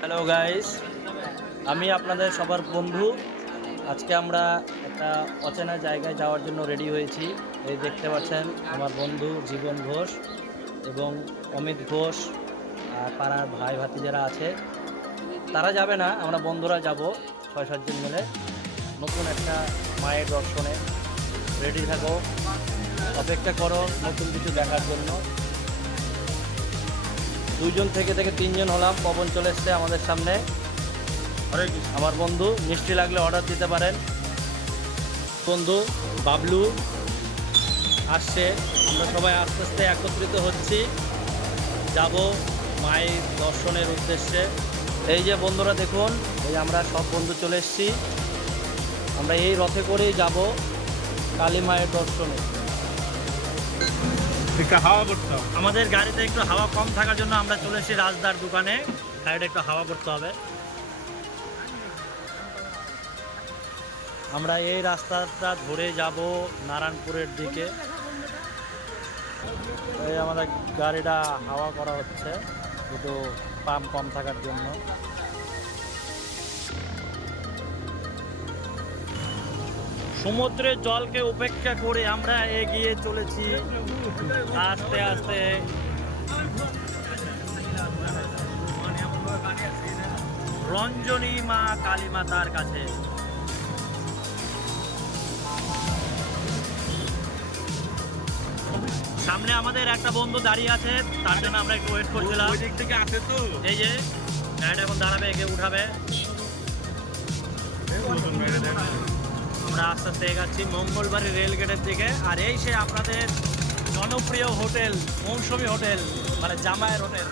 Hello guys, আমি আপনাদের সবার বন্ধু। আজকে আমরা একটা অচেনা জায়গায় যাওয়ার জন্য রেডি হয়েছি। এই দেখতে পাচ্ছেন আমার বন্ধু জীবন ঘোষ এবং অমিত ঘোষ আর পাড়ার ভাই ভাতি যারা আছে তারা যাবে না, আমরা বন্ধুরা যাব ৬-৭ জন মিলে নতুন একটা মায়ের দর্শনে। রেডি থাকো, অপেক্ষা করো নতুন কিছু দেখার জন্য। 2 জন থেকে 3 জন হলাম, পবন চলে এসছে আমাদের সামনে। আমার বন্ধু, মিষ্টি লাগলে অর্ডার দিতে পারেন। বন্ধু বাবলু আসছে, আমরা সবাই আস্তে আস্তে একত্রিত হচ্ছি, যাব মায়ের দর্শনের উদ্দেশ্যে। এই যে বন্ধুরা দেখুন, এই আমরা সব বন্ধু চলে এসেছি। আমরা এই রথে করেই যাব কালী মায়ের দর্শনে। আমাদের গাড়িতে একটু হাওয়া কম থাকার জন্য আমরা চলে এসেছি রাজদার দোকানে। গাড়িটা একটু হাওয়া করতে হবে। আমরা এই রাস্তাটা ধরে যাব নারায়ণপুরের দিকে। এই আমাদের গাড়িটা হাওয়া করা হচ্ছে একটু পাম্প কম থাকার জন্য। সমুদ্রের জলকে উপেক্ষা করে আমরা এগিয়ে চলেছি আস্তে আস্তে। রঞ্জনী মা কালী মাতার কাছে। সামনে আমাদের একটা বন্ধু দাঁড়িয়ে আছে, তার জন্য আমরা একটু ওয়েট করছিলাম। এই যে গাড়িটা এখন দাঁড়াবে, একে উঠাবে। আমরা আস্তে আস্তে এগাচ্ছি মঙ্গলবাড়ি রেলগেটের দিকে। আর এই সে আপনাদের জনপ্রিয় হোটেল মৌসুমী হোটেল, মানে জামাইয়ের হোটেল।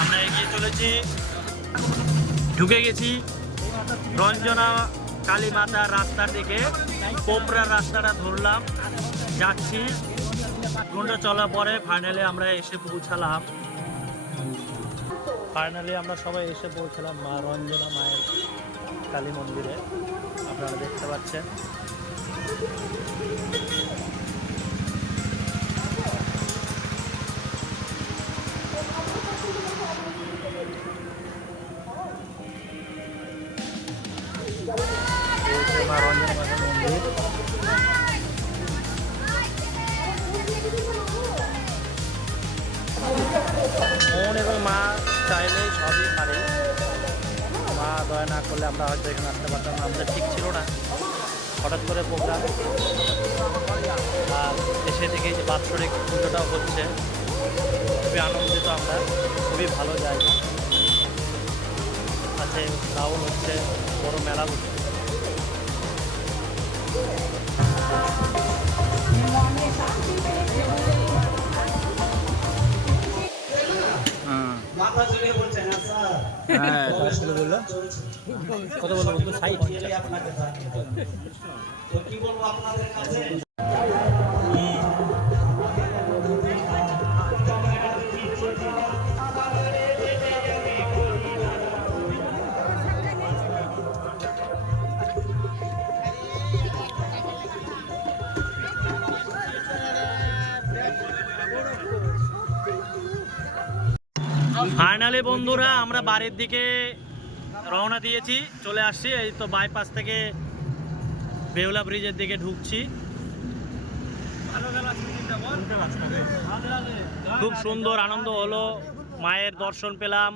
আমরা এগিয়ে চলেছি, ঢুকে গেছি রঞ্জনা কালী মাতার রাস্তার দিকে। কোপরার রাস্তাটা ধরলাম, যাচ্ছি। ঘন্টা চলার পরে ফাইনালি আমরা এসে পৌঁছালাম। ফাইনালি আমরা সবাই এসে পৌঁছালাম মা রঞ্জনা মায়ের কালী মন্দিরে। আপনারা দেখতে পাচ্ছেন। মা রঞ্জনা মায়ের মন্দির। মন এবং মা চাইলে সবই পারি, মা দয়া না করলে আমরা হয়তো এখানে আসতে পারতাম না। আমাদের ঠিক ছিল না, হঠাৎ করে প্রোগ্রাম। আর এসে দেখে যে বাৎসরিক পুজোটাও হচ্ছে, খুবই আনন্দিত আমরা। খুবই ভালো জায়গা আছে, রাউল হচ্ছে, বড় মেলা হচ্ছে। কত বলবো বন্ধু? 60। কি বলবো আপনাদের কাছে। ফাইনালি বন্ধুরা আমরা বাড়ির দিকে রওনা দিয়েছি, চলে আসছি। এই তো বাইপাস থেকে বেহুলা ব্রিজের দিকে ঢুকছি। খুব সুন্দর আনন্দ হলো, মায়ের দর্শন পেলাম।